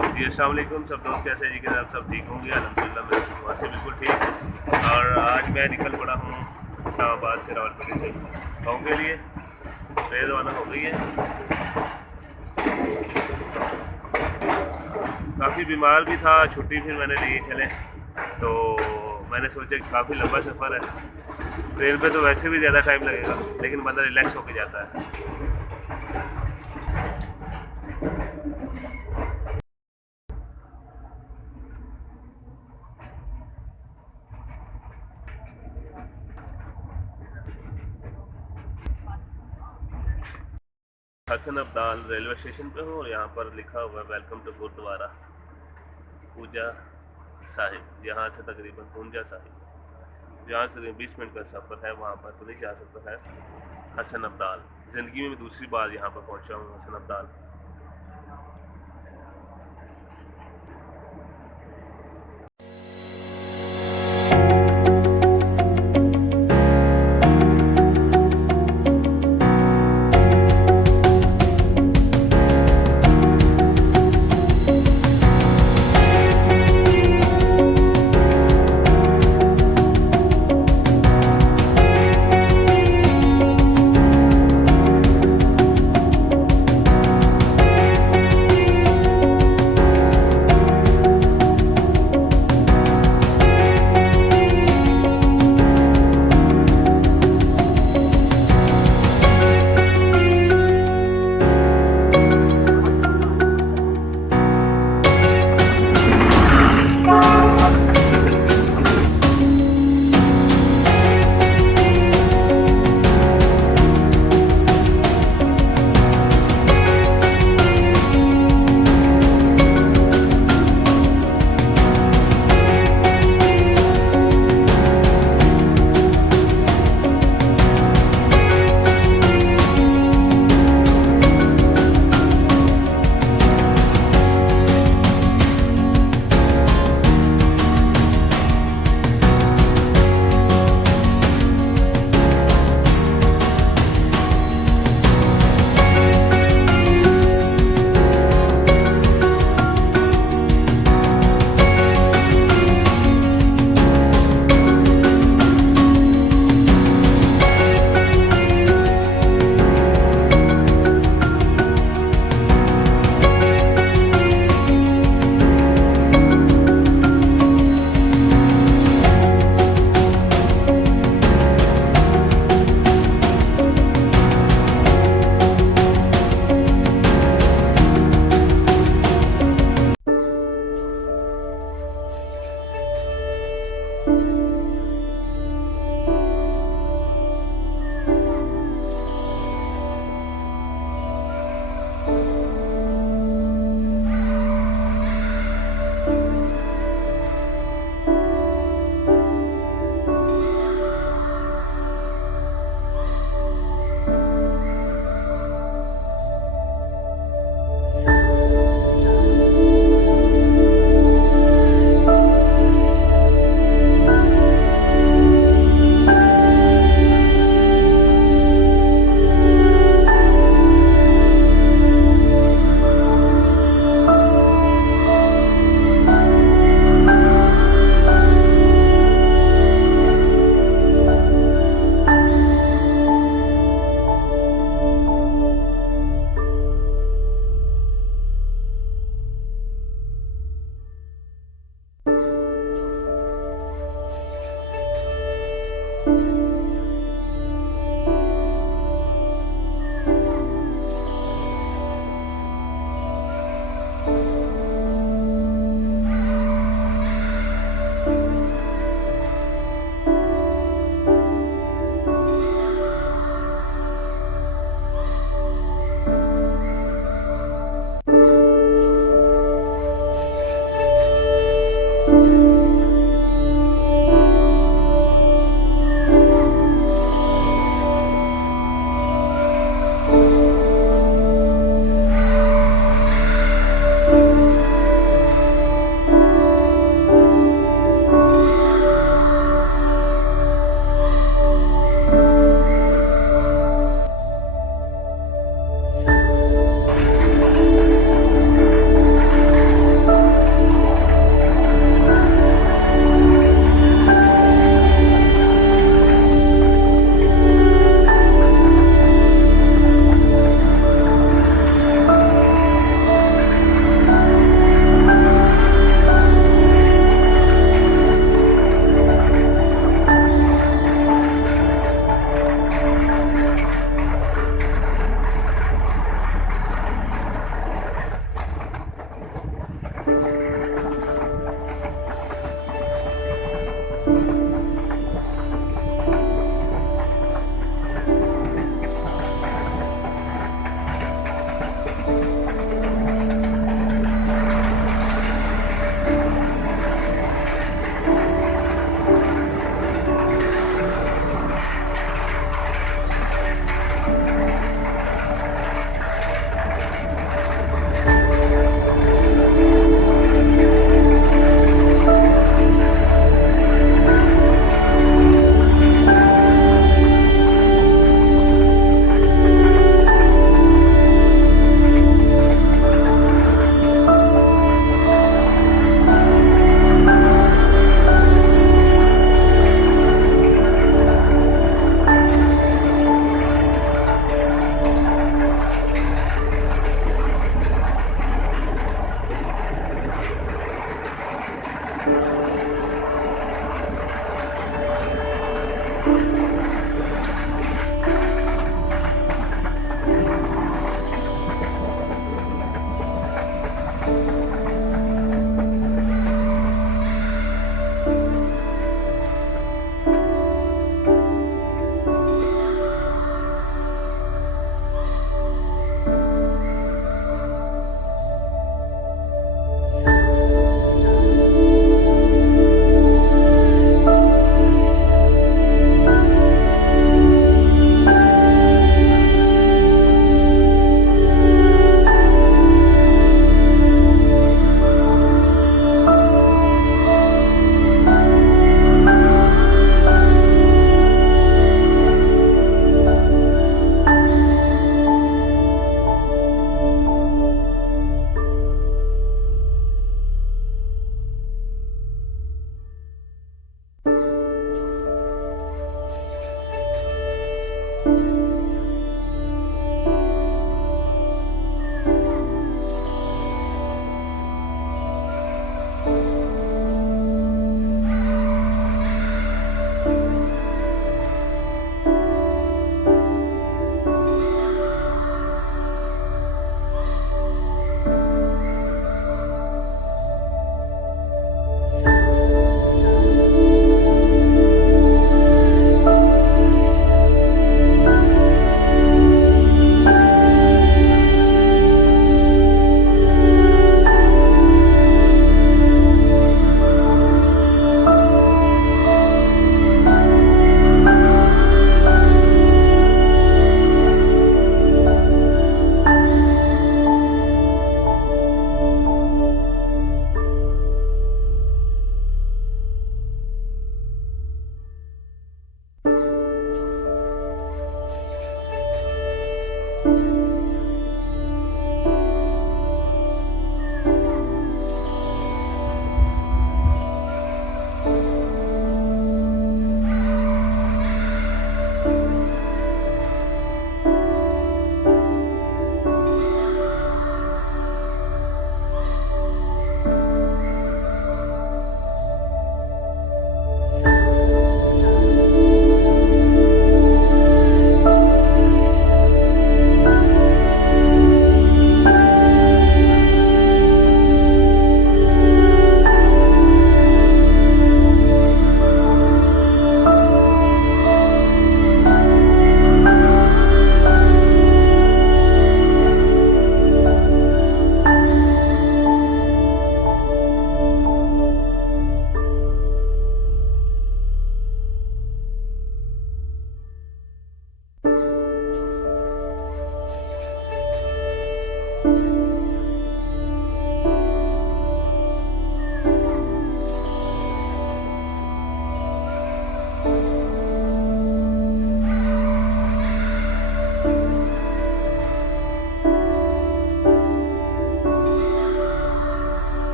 जी अस्सलाम वालेकुम सब दोस्त, कैसे हैं जी? कि आप सब ठीक होंगे? अल्हम्दुलिल्लाह मैं वहाँ से बिल्कुल ठीक। और आज मैं निकल पड़ा हूँ इस्लामाबाद से, रावलपिंडी से गाँव के लिए। ट्रेन रवाना हो गई है। काफ़ी बीमार भी था, छुट्टी फिर मैंने ली चले, तो मैंने सोचा कि काफ़ी लंबा सफ़र है, ट्रेन पे तो वैसे भी ज़्यादा टाइम लगेगा, लेकिन बंदा रिलैक्स होके जाता है। हसन अब्दाल रेलवे स्टेशन पे हूँ और यहाँ पर लिखा हुआ है वेलकम टू गुरुद्वारा पूजा साहिब। यहाँ से तकरीबन पूंजा साहिब, जहाँ से 20 मिनट का सफ़र है, वहाँ पर तो नहीं जा सकता है। हसन अब्दाल, ज़िंदगी में दूसरी बार यहाँ पर पहुँचा हूँ हसन अब्दाल।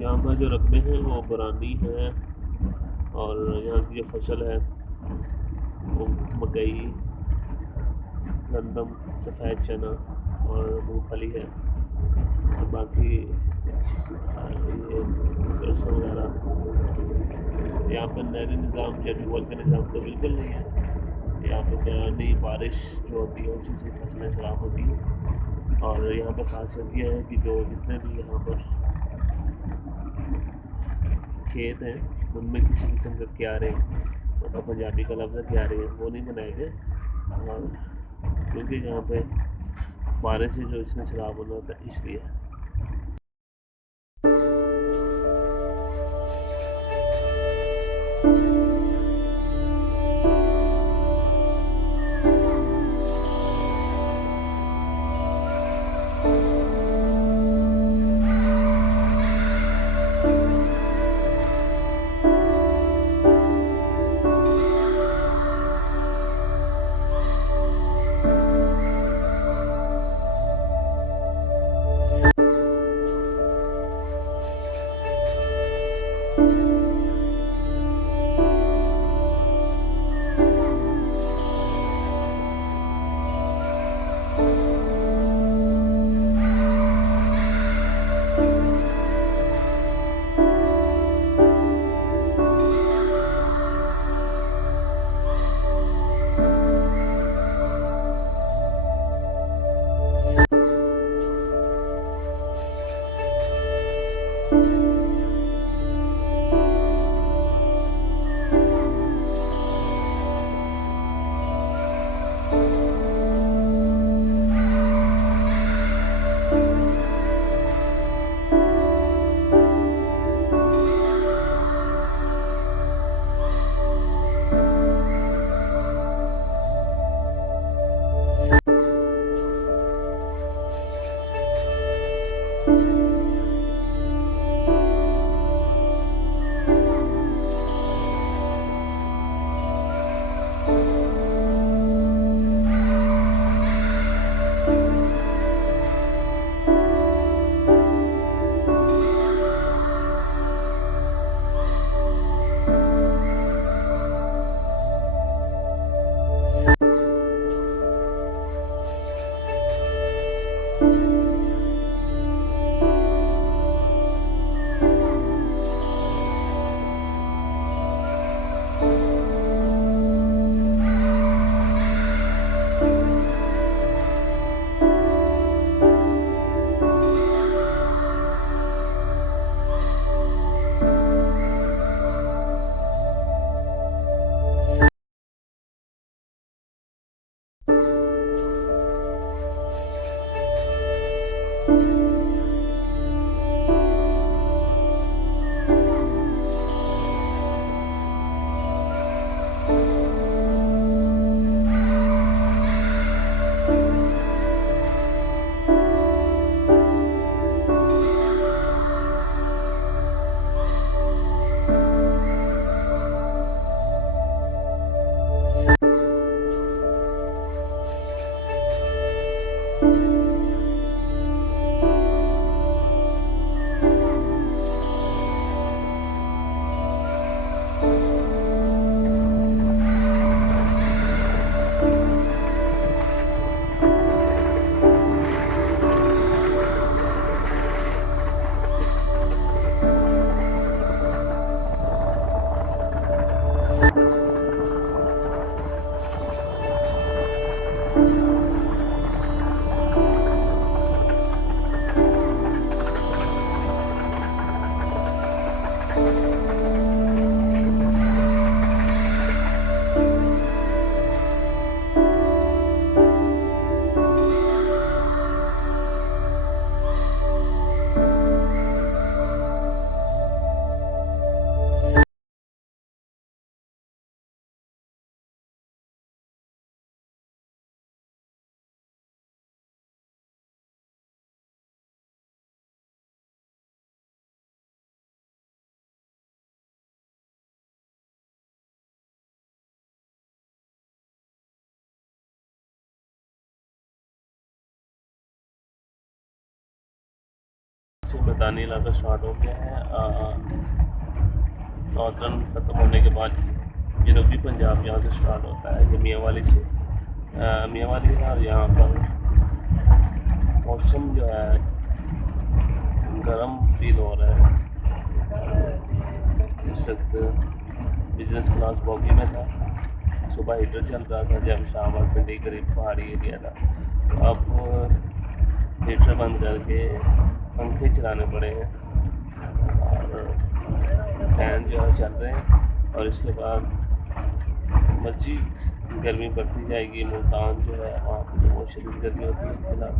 यहाँ पर जो रकबे हैं वो बुरानी हैं, और यहाँ की जो फसल है वो मकई, गंदम, सफ़ेद चना और मूंगफली है, और बाकी ये सरसों वगैरह। यहाँ पर नहरी निज़ाम या ट्यूबवेल का निज़ाम तो बिल्कुल नहीं है। यहाँ पर पुरानी बारिश जो होती है उसी से फसलें ख़राब होती हैं। और यहाँ पर खासियत यह है कि जो जितने भी यहाँ पर खेत हैं उनमें किसी किस्म का क्यारे, मतलब पंजाबी का लफ्ज़ है क्यारे, वो नहीं बनाए गए। और क्योंकि यहाँ पे बारिश से जो इसने सैलाब होना होता है इसलिए। से मैदानी इलाका स्टार्ट हो गया है। नॉर्थर्न ख़त्म होने के बाद जनूबी पंजाब यहाँ से स्टार्ट होता है, ये मियांवाली से मियांवाली है। और यहाँ पर मौसम जो है गर्म फील हो रहा है। इस वक्त बिजनेस क्लास बॉगी में था, सुबह हीटर चल रहा था जब शाम रावलपिंडी करीब पहाड़ी एरिया था। अब हीटर बंद करके पंखे चलाने पड़े हैं और फैन जो है चल रहे हैं। और इसके बाद मज़ीद गर्मी बढ़ती जाएगी। मुल्तान जो है वहाँ पर तो बहुत शदीद गर्मी होती है। फिलहाल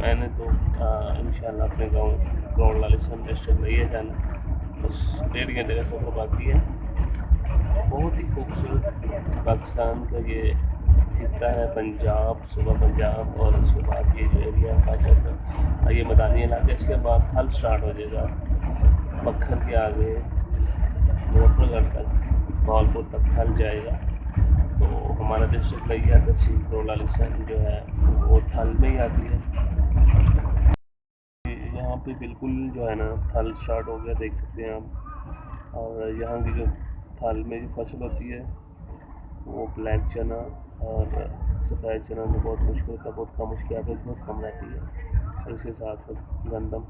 मैंने तो इंशाल्लाह अपने गाँव करोड़ लालिसन डिस्ट्रिक्ट लैया जाना, बस 1.5 घंटे का सफ़र बाकी है। बहुत ही खूबसूरत पाकिस्तान का ये खिता है पंजाब, सुबह पंजाब और उसके बाद ये जो एरिया है ये मैदानी इलाका। इसके बाद थल स्टार्ट हो जाएगा पत्थर के आगे मुजफ्फरगढ़ तक, रावलपुर तक थल जाएगा। तो हमारा डिस्ट्रिक्ट लैया तहसील करोड़ लालिसन जो है वो थल में ही आती है। यहाँ पे बिल्कुल जो है ना थल स्टार्ट हो गया, देख सकते हैं आप। और यहाँ की जो थल में जो फसल होती है वो ब्लैक चना और सफ़ेद चना में बहुत मुश्किल होता है, बहुत कम, उसकी एवरेज बहुत कम रहती है। और इसके साथ साथ गंदम,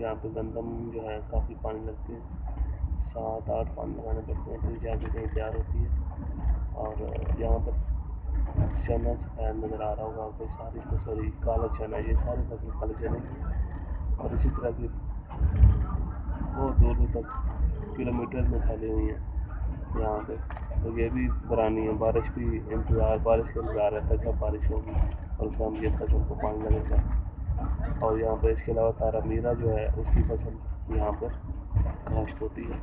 यहाँ पे गंदम जो है काफ़ी पानी लगते हैं, 7-8 पानी लगाने पड़ते हैं फिर जाके कहीं तैयार होती है। और यहाँ पर चना सफ़ेद नज़र आ रहा होगा आपको, सारी फसल काला चना, ये सारी फसल काले चने की। और इसी तरह की बहुत दूर दूर तक किलोमीटर में फैली हुई हैं यहाँ पे। तो ये भी बरानी है, बारिश का इंतज़ार रहता है कब बारिश होगी और कब ये फसल को पानी लगेगा। और यहाँ पर इसके अलावा तारा मीरा जो है उसकी फसल यहाँ पर काश्त होती है।